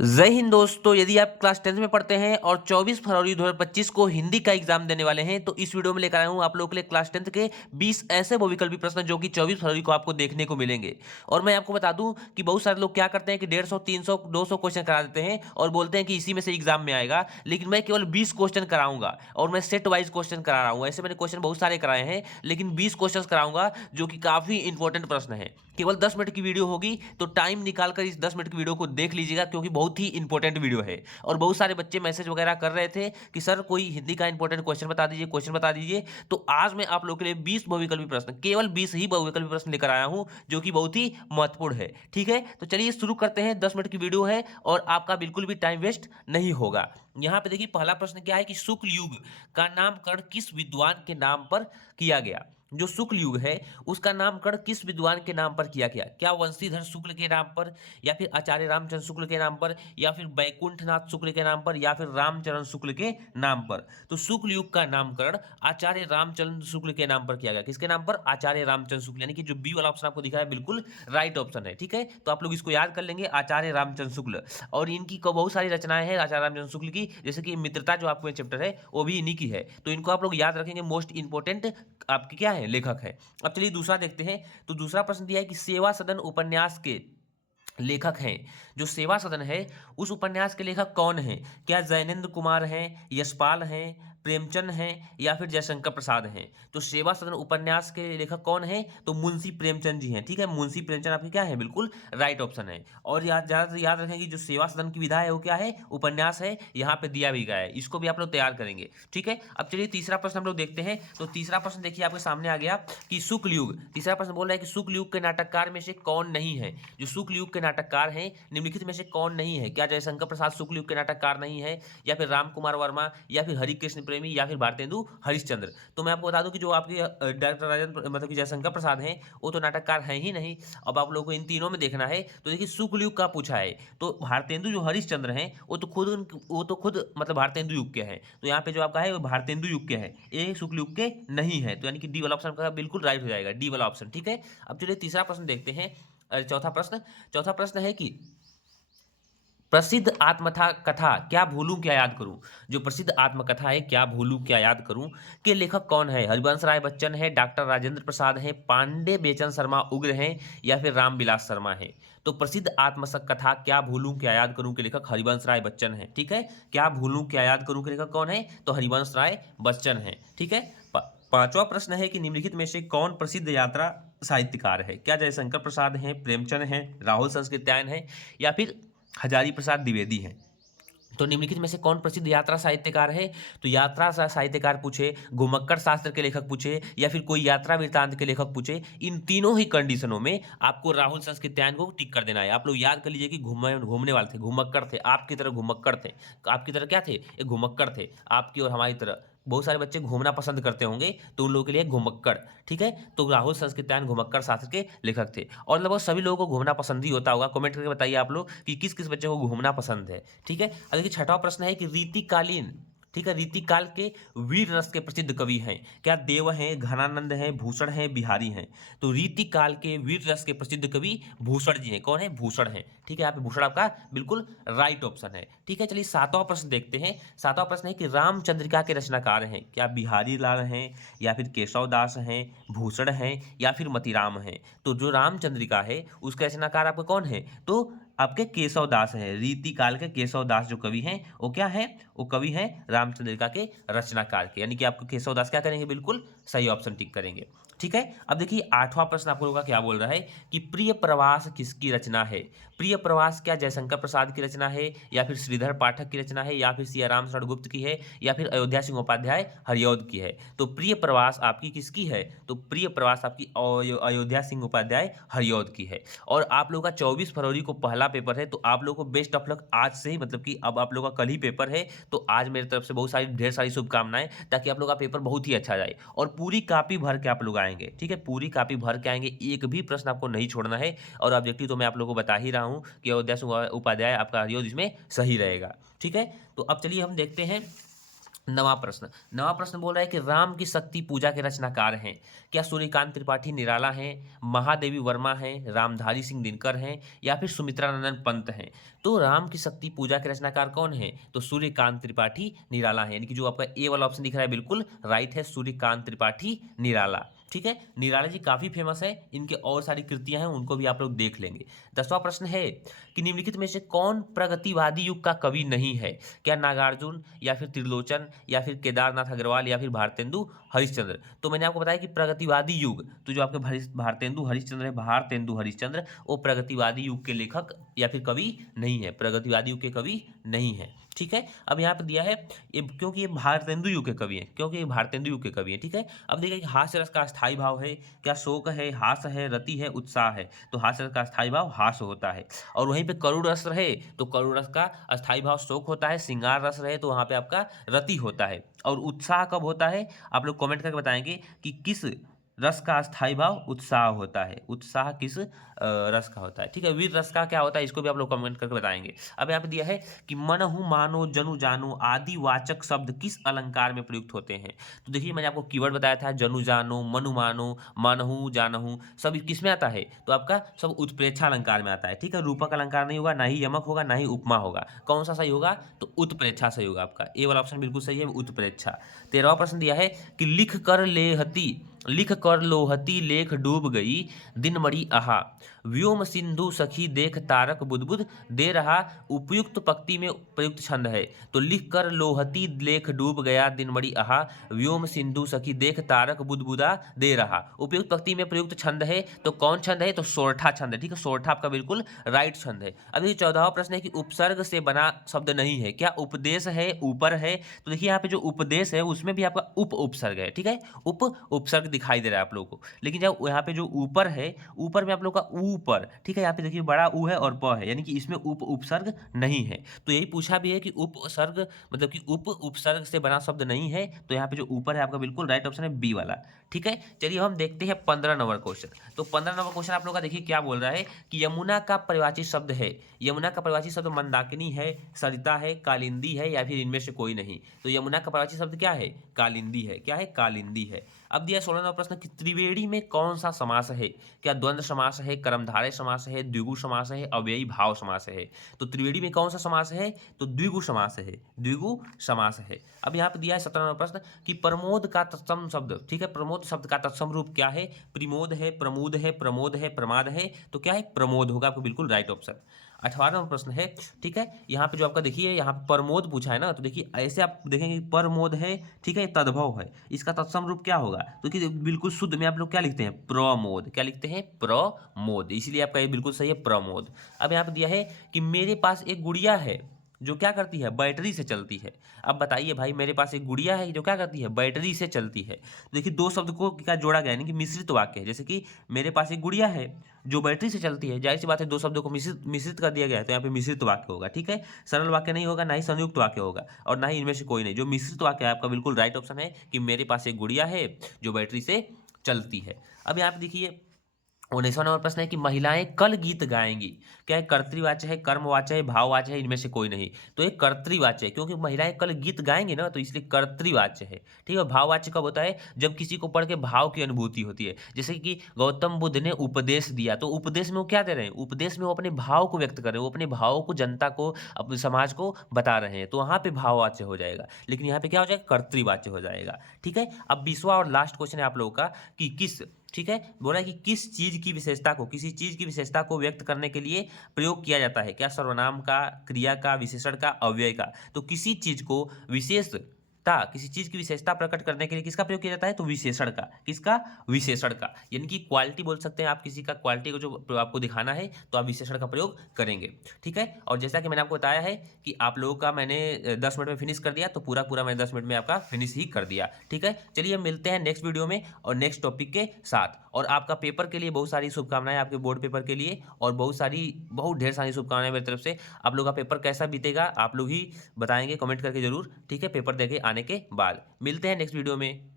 जय हिंद दोस्तों, यदि आप क्लास 10th में पढ़ते हैं और 24 फरवरी 2025 को हिंदी का एग्जाम देने वाले हैं तो इस वीडियो में लेकर आया हूं आप लोगों के लिए क्लास 10th के 20 ऐसे बहुविकल्पी प्रश्न जो कि 24 फरवरी को आपको देखने को मिलेंगे। और मैं आपको बता दूं कि बहुत सारे लोग क्या करते हैं कि 150, 300, 200 क्वेश्चन करा देते हैं और बोलते हैं कि इसी में से एग्जाम में आएगा, लेकिन मैं केवल 20 क्वेश्चन कराऊंगा और मैं सेट वाइज क्वेश्चन करा रहा हूं। ऐसे मैंने क्वेश्चन बहुत सारे कराए हैं, लेकिन 20 क्वेश्चन कराऊंगा जो कि काफी इंपॉर्टेंट प्रश्न है। केवल 10 मिनट की वीडियो होगी, तो टाइम निकालकर इस 10 मिनट की वीडियो को देख लीजिएगा क्योंकि बहुत ही इंपॉर्टेंट वीडियो है। और बहुत सारे बच्चे मैसेज वगैरह कर रहे थे कि सर कोई हिंदी का इंपॉर्टेंट क्वेश्चन बता दीजिए, क्वेश्चन बता दीजिए। तो आज मैं आप लोगों के लिए 20 बहुविकल्पी प्रश्न, केवल 20 ही बहुविकल्पी प्रश्न लेकर आया हूं जो कि बहुत ही महत्वपूर्ण है। ठीक है, तो चलिए शुरू करते हैं। 10 मिनट की वीडियो है और आपका बिल्कुल भी टाइम वेस्ट नहीं होगा। यहाँ पे देखिए पहला प्रश्न क्या है कि शुक्ल युग का नामकरण किस विद्वान के नाम पर किया गया। जो शुक्ल युग है उसका नामकरण किस विद्वान के नाम पर किया गया। क्या वंशीधर शुक्ल के नाम पर, या फिर आचार्य रामचंद्र शुक्ल के नाम पर, या फिर बैकुंठनाथ शुक्ल के नाम पर, या फिर रामचरण शुक्ल के नाम पर। तो शुक्ल युग का नामकरण आचार्य रामचंद्र शुक्ल के नाम पर किया गया। किसके नाम पर? आचार्य रामचंद्र शुक्ल, यानी कि जो बी वाला ऑप्शन आपको दिख रहा है बिल्कुल राइट ऑप्शन है। ठीक है, तो आप लोग इसको याद कर लेंगे, आचार्य रामचंद्र शुक्ल। और इनकी बहुत सारी रचनाएं हैं आचार्य रामचंद्र शुक्ल की, जैसे कि मित्रता जो आपको चैप्टर है वो भी इन्हीं की है। तो इनको आप लोग याद रखेंगे, मोस्ट इंपोर्टेंट आपके क्या है, लेखक है। अब चलिए दूसरा देखते हैं। तो दूसरा प्रश्न दिया है कि सेवा सदन उपन्यास के लेखक हैं। जो सेवा सदन है उस उपन्यास के लेखक कौन हैं? क्या जैनेन्द्र कुमार हैं, यशपाल हैं, प्रेमचंद हैं, या फिर जयशंकर प्रसाद हैं? तो सेवा सदन उपन्यास के लेखक कौन हैं? तो मुंशी प्रेमचंद जी हैं। ठीक है, मुंशी प्रेमचंद आपके क्या है, बिल्कुल राइट ऑप्शन है। और याद रखें कि जो सेवा सदन की विधा है वो क्या है, उपन्यास है, यहाँ पे दिया भी गया है। इसको भी आप लोग तैयार करेंगे। ठीक है, अब चलिए तीसरा प्रश्न हम लोग देखते हैं। तो तीसरा प्रश्न देखिए आपके सामने आ गया कि शुक्ल युग, तीसरा प्रश्न बोल रहा है कि शुक्ल युग के नाटककार में से कौन नहीं है। जो शुक्ल युग के नाटककार हैं निम्नलिखित में से कौन नहीं है। क्या जयशंकर प्रसाद शुक्ल युग के नाटककार नहीं है, या फिर राम कुमार वर्मा, या फिर हरिकृष्ण प्रेमी, या फिर भारतेंदु हरिश्चंद्र? तो मैं आपको बता दूं कि जो आपके डॉक्टर राजेंद्र मतलब कि जयशंकर प्रसाद हैं वो तो नाटककार हैं ही नहीं। अब आप लोगों को इन तीनों में देखना है। तो देखिए शुक्ल युग का पूछा है, तो भारतेंदु जो हरिश्चंद्र हैं वो तो खुद मतलब भारतेंदु युग के हैं। तो यहाँ पे जो आपका है वो भारतेंदु युग के हैं, ये शुक्ल युग के नहीं है। तो यानी कि डी वाला ऑप्शन का बिल्कुल राइट हो जाएगा, डी वाला ऑप्शन। ठीक है, अब चलिए तीसरा प्रश्न देखते हैं। चौथा प्रश्न है कि प्रसिद्ध आत्मकथा कथा क्या भूलूं क्या याद करूं। जो प्रसिद्ध आत्मकथा है क्या भूलूं क्या याद करूं के लेखक कौन है? हरिवंश राय बच्चन है, डॉक्टर राजेंद्र प्रसाद है, पांडे बेचन शर्मा उग्र हैं, या फिर रामविलास शर्मा है? तो प्रसिद्ध आत्मकथा क्या भूलूं क्या याद करूं के लेखक हरिवंश राय बच्चन है। ठीक है, क्या भूलूं क्या याद करूं के लेखक कौन है? तो हरिवंश राय बच्चन है। ठीक है, पांचवा प्रश्न है कि निम्नलिखित में से कौन प्रसिद्ध यात्रा साहित्यकार है। क्या जयशंकर प्रसाद हैं, प्रेमचंद हैं, राहुल संस्कृत्यायन है, या फिर हजारी प्रसाद द्विवेदी हैं? तो निम्नलिखित में से कौन प्रसिद्ध यात्रा साहित्यकार है? तो यात्रा साहित्यकार पूछे, घुमक्कड़ शास्त्र के लेखक पूछे, या फिर कोई यात्रा वृत्तांत के लेखक पूछे, इन तीनों ही कंडीशनों में आपको राहुल संस्कृत्यायन को टिक कर देना है। आप लोग याद कर लीजिए कि घूमने वाले थे, घुमक्कड़ थे, आपकी तरह घुमक्कड़ थे। आपकी तरह क्या थे? एक घुमक्कड़ थे, आपकी और हमारी तरह। बहुत सारे बच्चे घूमना पसंद करते होंगे, तो उन लोगों के लिए घुमक्कड़। ठीक है, तो राहुल संस्कृत्यायन घुमक्कड़ शास्त्र के लेखक थे। और लगभग सभी लोगों को घूमना पसंद ही होता होगा। कमेंट करके बताइए आप लोग कि किस किस बच्चे को घूमना पसंद है। ठीक है, अब देखिए छठा प्रश्न है कि रीतिकालीन, ठीक है, रीतिकाल के वीर रस के प्रसिद्ध कवि हैं। क्या देव हैं, घनानंद हैं, भूषण हैं, बिहारी हैं? तो रीतिकाल के वीर रस के प्रसिद्ध कवि भूषण जी हैं। कौन है? भूषण हैं। ठीक है, यहाँ पे भूषण आपका बिल्कुल राइट ऑप्शन है। ठीक है, चलिए सातवां प्रश्न देखते हैं। सातवां प्रश्न है कि रामचंद्रिका के रचनाकार हैं। क्या बिहारी लाल हैं, या फिर केशव दास हैं, भूषण हैं, या फिर मतीराम हैं? तो जो रामचंद्रिका है उसका रचनाकार आपका कौन है? तो आपके केशव दास हैं। रीति काल के केशव दास जो कवि हैं वो क्या है? वो कवि हैं रामचंद्रिका के रचनाकार के, यानी कि आपको केशव दास क्या करेंगे, बिल्कुल सही ऑप्शन टिक करेंगे। ठीक है, अब देखिए आठवां प्रश्न आप लोगों का क्या बोल रहा है कि प्रिय प्रवास किसकी रचना है। प्रिय प्रवास क्या जयशंकर प्रसाद की रचना है, या फिर श्रीधर पाठक की रचना है, या फिर सियाराम शरण गुप्त की है, या फिर अयोध्या सिंह उपाध्याय हरिऔध की है? तो प्रिय प्रवास आपकी किसकी है? तो प्रिय प्रवास आपकी अयोध्या सिंह उपाध्याय हरिऔध की है। और आप लोगों का 24 फरवरी को पहला पेपर है, तो आप लोगों को बेस्ट ऑफ लक आज से ही, मतलब कि अब आप लोगों का कल ही पेपर है। तो आज मेरी तरफ से बहुत सारी ढेर सारी शुभकामनाएं, ताकि आप लोगों का पेपर बहुत ही अच्छा जाए। और पूरी कॉपी भर के आप लोग आएंगे। ठीक है, पूरी कॉपी भर के आएंगे, एक भी प्रश्न आपको नहीं छोड़ना है। और ऑब्जेक्टिव तो मैं आप लोगों को बता ही रहा हूं कि अयोध्या सिंह उपाध्याय आपका हरिऔध इसमें सही रहेगा। ठीक है, तो अब चलिए हम देखते हैं नवा प्रश्न बोल रहा है कि राम की शक्ति पूजा के रचनाकार हैं। क्या सूर्यकांत त्रिपाठी निराला हैं, महादेवी वर्मा हैं, रामधारी सिंह दिनकर हैं या फिर सुमित्रा नंदन पंत हैं? तो राम की शक्ति पूजा के रचनाकार कौन है? तो सूर्यकांत त्रिपाठी निराला है, यानी कि जो आपका ए वाला ऑप्शन दिख रहा है बिल्कुल राइट है, सूर्यकांत त्रिपाठी निराला। ठीक है, निराला जी काफी फेमस है, इनके और सारी कृतियां हैं उनको भी आप लोग देख लेंगे। 10वां प्रश्न है कि निम्नलिखित में से कौन प्रगतिवादी युग का कवि नहीं है? क्या नागार्जुन या फिर त्रिलोचन या फिर केदारनाथ अग्रवाल या फिर भारतेंदु हरिश्चंद्र? तो मैंने आपको बताया कि प्रगतिवादी युग, तो जो आपके भारतेंदु हरिश्चंद्र है, भारतेंदु हरिश्चंद्र, वो प्रगतिवादी युग के लेखक या फिर कवि नहीं है, प्रगतिवादी युग के कवि नहीं है। ठीक है, अब यहाँ पे दिया है ये, क्योंकि ये भारतेंदु युग के कवि हैं, क्योंकि ये भारतेंदु युग के कवि हैं। ठीक है, अब देखिए कि हास्य रस का अस्थाई भाव है, क्या शोक है, हास है, रति है, उत्साह है? तो हास्य रस का अस्थाई भाव हास होता है। और वहीं पे करुण रस रहे तो करुण रस का अस्थाई भाव शोक होता है, श्रृंगार रस रहे तो वहां पे आपका रति होता है। और उत्साह कब होता है? आप लोग कमेंट करके बताएंगे कि किस रस का अस्थाई भाव उत्साह होता है, उत्साह किस रस का होता है। ठीक है, वीर रस का क्या होता है, इसको भी आप लोग कमेंट करके बताएंगे। अब यहाँ पे दिया है कि मनहु मानो जनु जानो आदि वाचक शब्द किस अलंकार में प्रयुक्त होते हैं? तो देखिए मैंने आपको कीवर्ड बताया था, जनु जानो, मनु मानो, मानहु जानहु, सब किस में आता है? तो आपका सब उत्प्रेक्षा अलंकार में आता है। ठीक है, रूपक अलंकार नहीं होगा, ना ही यमक होगा, ना ही उपमा होगा। कौन सा सही होगा? तो उत्प्रेक्षा सही होगा आपका, ए वाला ऑप्शन बिल्कुल सही है, उत्प्रेक्षा। 13वां प्रश्न दिया है कि लिख कर लोहती लेख डूब गई, दिन मड़ी आहा, व्योम सिंधु सखी देख तारक बुदबुद दे रहा, उपयुक्त पंक्ति में प्रयुक्त छंद है? तो लिख कर लोहती लेख डूब गया, दिन मड़ी आहा, व्योम सिंधु सखी देख तारक बुदबुदा दे रहा, उपयुक्त पंक्ति में प्रयुक्त छंद है। तो कौन छंद है? तो सोरठा छंद है। ठीक है, सोरठा आपका बिल्कुल राइट छंद है। अब ये 14वां प्रश्न है कि उपसर्ग से बना शब्द नहीं है, क्या उपदेश है, ऊपर है? तो देखिए यहाँ पे जो उपदेश है उसमें भी आपका उपसर्ग है। ठीक है, उपसर्ग दिखाई दे रहा है आप लोगों को, लेकिन जब यहाँ पे जो ऊपर है, ऊपर में आप लोग का ऊपर, ठीक है, यहाँ पे देखिए बड़ा ऊ है और प है, यानी कि इसमें उपसर्ग नहीं है। तो यही पूछा भी है कि उपसर्ग मतलब कि उपसर्ग से बना शब्द नहीं है, तो यहाँ पे जो ऊपर है आपका बिल्कुल राइट ऑप्शन है बी वाला। ठीक है, चलिए हम देखते हैं 15 नंबर क्वेश्चन। तो 15 नंबर क्वेश्चन आप लोग का देखिए क्या बोल रहा है कि यमुना का परिवाची शब्द है, यमुना का परिवाची शब्द मंदाकिनी है, सरिता है, कालिंदी है या फिर इनमें से कोई नहीं? तो यमुना का परिवाची शब्द क्या है? कालिंदी है। क्या है? कालिंदी है। अब दिया 16वां प्रश्न कि त्रिवेणी में कौन सा समास है? क्या द्वंद्व समास है, कर्मधारय समास है, द्विगु समास है, अव्ययी भाव समास है? तो त्रिवेणी में कौन सा समास है? तो द्विगु समास है, द्विगु समास है। अब यहाँ पे दिया है 17वां प्रश्न कि प्रमोद का तत्सम शब्द, ठीक है, प्रमोद शब्द का तत्सम रूप क्या है? प्रमोद है, प्रमोद है, प्रमोद है, प्रमाद है, तो क्या है? प्रमोद होगा आपको बिल्कुल राइट ऑप्शन। 18वां प्रश्न है, ठीक है, यहाँ पे जो आपका देखिए यहाँ पे प्रमोद पूछा है ना, तो देखिए ऐसे आप देखेंगे प्रमोद है, ठीक है, तद्भव है, इसका तत्सम रूप क्या होगा? तो कि बिल्कुल शुद्ध में आप लोग क्या लिखते हैं? प्रमोद। क्या लिखते हैं? प्रमोद, इसलिए आपका ये बिल्कुल सही है, प्रमोद। अब यहाँ पे दिया है कि मेरे पास एक गुड़िया है जो क्या करती है? बैटरी से चलती है। अब बताइए भाई, मेरे पास एक गुड़िया है जो क्या करती है? बैटरी से चलती है। तो देखिए दो शब्द को क्या जोड़ा गया, यानी कि मिश्रित वाक्य है। जैसे कि मेरे पास एक गुड़िया है जो बैटरी से चलती है, जाहिर सी बात है दो शब्दों को मिश्रित कर दिया गया है, तो यहाँ पे मिश्रित वाक्य होगा। ठीक है, सरल वाक्य नहीं होगा, ना ही संयुक्त वाक्य होगा, और ना ही इनमें से कोई नहीं। जो मिश्रित वाक्य है आपका बिल्कुल राइट ऑप्शन है कि मेरे पास एक गुड़िया है जो बैटरी से चलती है। अब यहाँ पे देखिए 19वां नंबर प्रश्न है कि महिलाएं कल गीत गाएंगी, क्या है? कर्तृवाच्य है, कर्मवाच्य है, भाववाच्य है, इनमें से कोई नहीं? तो ये कर्तृवाच्य है, क्योंकि महिलाएं कल गीत गाएंगी ना, तो इसलिए कर्तृवाच्य है। ठीक है, भाववाच्य कब होता है? जब किसी को पढ़ के भाव की अनुभूति होती है। जैसे कि गौतम बुद्ध ने उपदेश दिया, तो उपदेश में वो क्या दे रहे हैं? उपदेश में वो अपने भाव को व्यक्त कर रहे हैं, वो अपने भावों को जनता को, अपने समाज को बता रहे हैं, तो वहां पे भाववाच्य हो जाएगा। लेकिन यहाँ पे क्या हो जाएगा? कर्तृवाच्य हो जाएगा। ठीक है, अब 20वां और लास्ट क्वेश्चन है आप लोगों का कि किस, ठीक है, बोला है कि किस चीज की विशेषता को, किसी चीज की विशेषता को व्यक्त करने के लिए प्रयोग किया जाता है? क्या सर्वनाम का, क्रिया का, विशेषण का, अव्यय का? तो किसी चीज को विशेषता, किसी चीज की विशेषता प्रकट करने के लिए किसका प्रयोग किया जाता है? तो विशेषण का। किसका? विशेषण का, यानी कि क्वालिटी बोल सकते हैं आप, किसी का क्वालिटी को जो आपको दिखाना है तो आप विशेषण का प्रयोग करेंगे। ठीक है, और जैसा कि मैंने आपको बताया है कि आप लोगों का मैंने 10 मिनट में फिनिश कर दिया, तो पूरा पूरा मैंने 10 मिनट में आपका फिनिश ही कर दिया। ठीक है, चलिए मिलते हैं नेक्स्ट वीडियो में और नेक्स्ट टॉपिक के साथ। और आपका पेपर के लिए बहुत सारी शुभकामनाएं, आपके बोर्ड पेपर के लिए, और बहुत ढेर सारी शुभकामनाएं मेरी तरफ से। आप लोग का पेपर कैसा बीतेगा आप लोग ही बताएंगे कमेंट करके जरूर। ठीक है, पेपर देके आने के बाद मिलते हैं नेक्स्ट वीडियो में।